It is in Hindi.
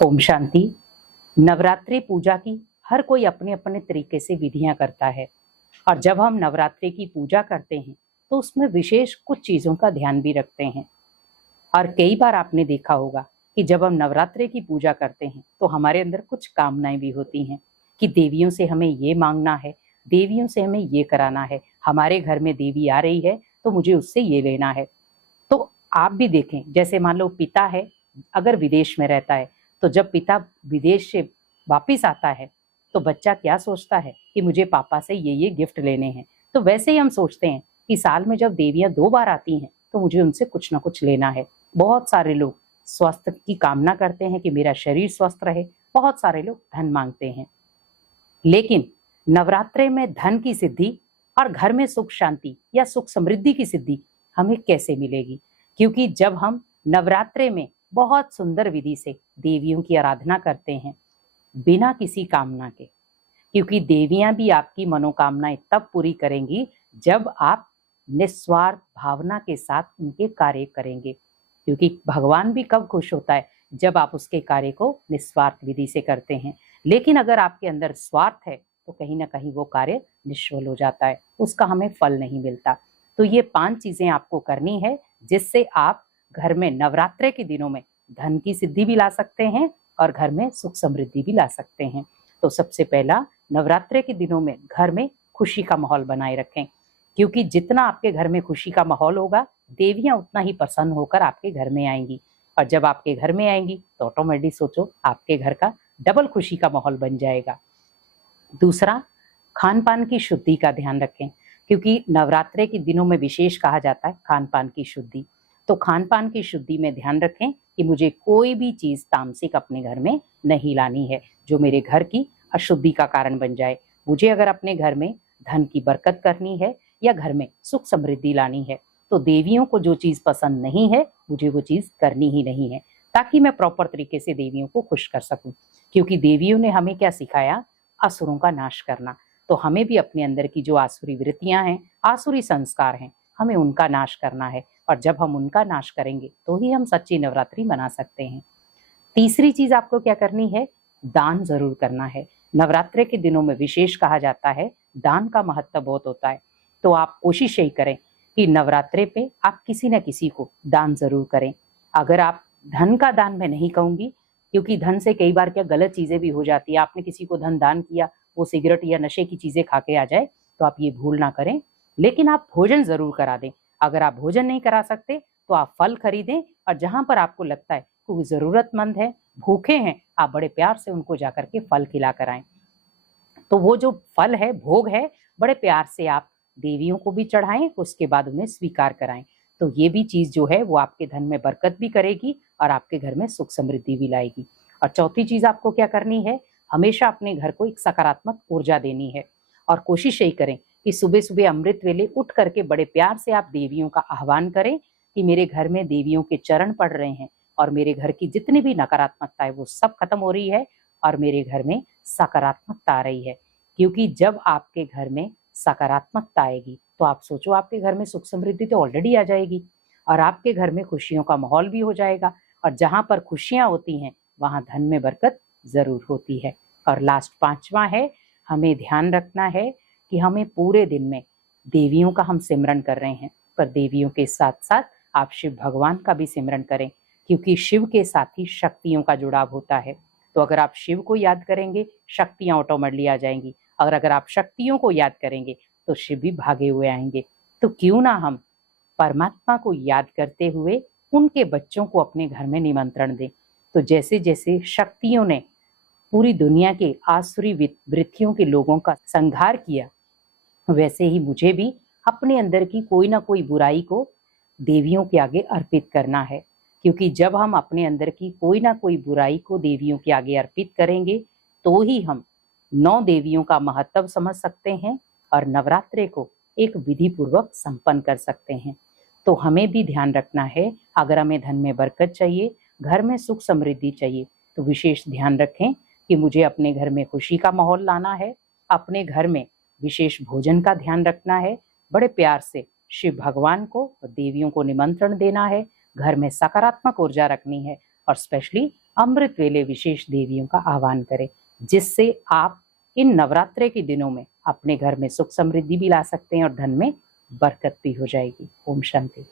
ओम शांति। नवरात्रि पूजा की हर कोई अपने अपने तरीके से विधियां करता है और जब हम नवरात्रि की पूजा करते हैं तो उसमें विशेष कुछ चीजों का ध्यान भी रखते हैं। और कई बार आपने देखा होगा कि जब हम नवरात्रि की पूजा करते हैं तो हमारे अंदर कुछ कामनाएं भी होती हैं कि देवियों से हमें ये मांगना है, देवियों से हमें ये कराना है, हमारे घर में देवी आ रही है तो मुझे उससे ये लेना है। तो आप भी देखें, जैसे मान लो पिता है, अगर विदेश में रहता है तो जब पिता विदेश से वापिस आता है तो बच्चा क्या सोचता है कि मुझे पापा से ये गिफ्ट लेने हैं। तो वैसे ही हम सोचते हैं कि साल में जब देवियां 2 बार आती हैं तो मुझे उनसे कुछ ना कुछ लेना है। बहुत सारे लोग स्वास्थ्य की कामना करते हैं कि मेरा शरीर स्वस्थ रहे, बहुत सारे लोग धन मांगते हैं। लेकिन नवरात्रे में धन की सिद्धि और घर में सुख शांति या सुख समृद्धि की सिद्धि हमें कैसे मिलेगी? क्योंकि जब हम नवरात्रे में बहुत सुंदर विधि से देवियों की आराधना करते हैं बिना किसी कामना के, क्योंकि देवियां भी आपकी मनोकामनाएं तब पूरी करेंगी जब आप निस्वार्थ भावना के साथ उनके कार्य करेंगे। क्योंकि भगवान भी कब खुश होता है? जब आप उसके कार्य को निस्वार्थ विधि से करते हैं। लेकिन अगर आपके अंदर स्वार्थ है तो कहीं ना कहीं वो कार्य निष्फल हो जाता है, उसका हमें फल नहीं मिलता। तो ये 5 चीजें आपको करनी है जिससे आप घर में नवरात्रे के दिनों में धन की सिद्धि भी ला सकते हैं और घर में सुख समृद्धि भी ला सकते हैं। तो सबसे पहला, नवरात्रे के दिनों में घर में खुशी का माहौल बनाए रखें, क्योंकि जितना आपके घर में खुशी का माहौल होगा देवियां उतना ही प्रसन्न होकर आपके घर में आएंगी। और जब आपके घर में आएंगी तो ऑटोमेटिक सोचो आपके घर का डबल खुशी का माहौल बन जाएगा। दूसरा, खान पान की शुद्धि का ध्यान रखें, क्योंकि नवरात्रे के दिनों में विशेष कहा जाता है खान पान की शुद्धि। तो खान पान की शुद्धि में ध्यान रखें कि मुझे कोई भी चीज तामसिक अपने घर में नहीं लानी है जो मेरे घर की अशुद्धि का कारण बन जाए। मुझे अगर अपने घर में धन की बरकत करनी है या घर में सुख समृद्धि लानी है तो देवियों को जो चीज पसंद नहीं है मुझे वो चीज करनी ही नहीं है, ताकि मैं प्रॉपर तरीके से देवियों को खुश कर सकूं। क्योंकि देवियों ने हमें क्या सिखाया? असुरों का नाश करना। तो हमें भी अपने अंदर की जो आसुरी वृत्तियां हैं, आसुरी संस्कार हैं, हमें उनका नाश करना है। और जब हम उनका नाश करेंगे तो ही हम सच्ची नवरात्रि मना सकते हैं। तीसरी चीज आपको क्या करनी है? दान जरूर करना है। नवरात्रे के दिनों में विशेष कहा जाता है दान का महत्व बहुत होता है। तो आप कोशिश यही करें कि नवरात्रे पे आप किसी न किसी को दान जरूर करें। अगर आप धन का दान मैं नहीं कहूंगी, क्योंकि धन से कई बार क्या गलत चीजें भी हो जाती है। आपने किसी को धन दान किया, वो सिगरेट या नशे की चीजें खा के आ जाए तो आप ये भूल ना करें। लेकिन आप भोजन जरूर करा दें। अगर आप भोजन नहीं करा सकते तो आप फल खरीदें और जहां पर आपको लगता है कोई जरूरतमंद है, भूखे हैं, आप बड़े प्यार से उनको जाकर के फल खिला कर आएं। तो वो जो फल है, भोग है, बड़े प्यार से आप देवियों को भी चढ़ाएं, उसके बाद उन्हें स्वीकार कराएं। तो ये भी चीज जो है वो आपके धन में बरकत भी करेगी और आपके घर में सुख समृद्धि भी लाएगी। और चौथी चीज आपको क्या करनी है? हमेशा अपने घर को एक सकारात्मक ऊर्जा देनी है और कोशिश यही करें कि सुबह सुबह अमृत वेले उठ करके बड़े प्यार से आप देवियों का आह्वान करें कि मेरे घर में देवियों के चरण पड़ रहे हैं और मेरे घर की जितनी भी नकारात्मकता है वो सब खत्म हो रही है और मेरे घर में सकारात्मकता आ रही है। क्योंकि जब आपके घर में सकारात्मकता आएगी तो आप सोचो आपके घर में सुख समृद्धि तो ऑलरेडी आ जाएगी और आपके घर में खुशियों का माहौल भी हो जाएगा। और जहां पर खुशियां होती हैं वहां धन में बरकत जरूर होती है। और लास्ट 5वां है, हमें ध्यान रखना है कि हमें पूरे दिन में देवियों का हम सिमरन कर रहे हैं, पर देवियों के साथ साथ आप शिव भगवान का भी सिमरन करें, क्योंकि शिव के साथ ही शक्तियों का जुड़ाव होता है। तो अगर आप शिव को याद करेंगे शक्तियां ऑटोमेटिकली आ जाएंगी, और अगर आप शक्तियों को याद करेंगे तो शिव भी भागे हुए आएंगे। तो क्यों ना हम परमात्मा को याद करते हुए उनके बच्चों को अपने घर में निमंत्रण दें। तो जैसे जैसे शक्तियों ने पूरी दुनिया के आसुरी वृत्तियों के लोगों का संहार किया, वैसे ही मुझे भी अपने अंदर की कोई ना कोई बुराई को देवियों के आगे अर्पित करना है। क्योंकि जब हम अपने अंदर की कोई ना कोई बुराई को देवियों के आगे अर्पित करेंगे तो ही हम 9 देवियों का महत्व समझ सकते हैं और नवरात्रे को एक विधि पूर्वक संपन्न कर सकते हैं। तो हमें भी ध्यान रखना है, अगर हमें धन में बरकत चाहिए, घर में सुख समृद्धि चाहिए, तो विशेष ध्यान रखें कि मुझे अपने घर में खुशी का माहौल लाना है, अपने घर में विशेष भोजन का ध्यान रखना है, बड़े प्यार से शिव भगवान को और देवियों को निमंत्रण देना है, घर में सकारात्मक ऊर्जा रखनी है और स्पेशली अमृत वेले विशेष देवियों का आह्वान करें, जिससे आप इन नवरात्रे के दिनों में अपने घर में सुख समृद्धि भी ला सकते हैं और धन में बरकत भी हो जाएगी। ओम शांति।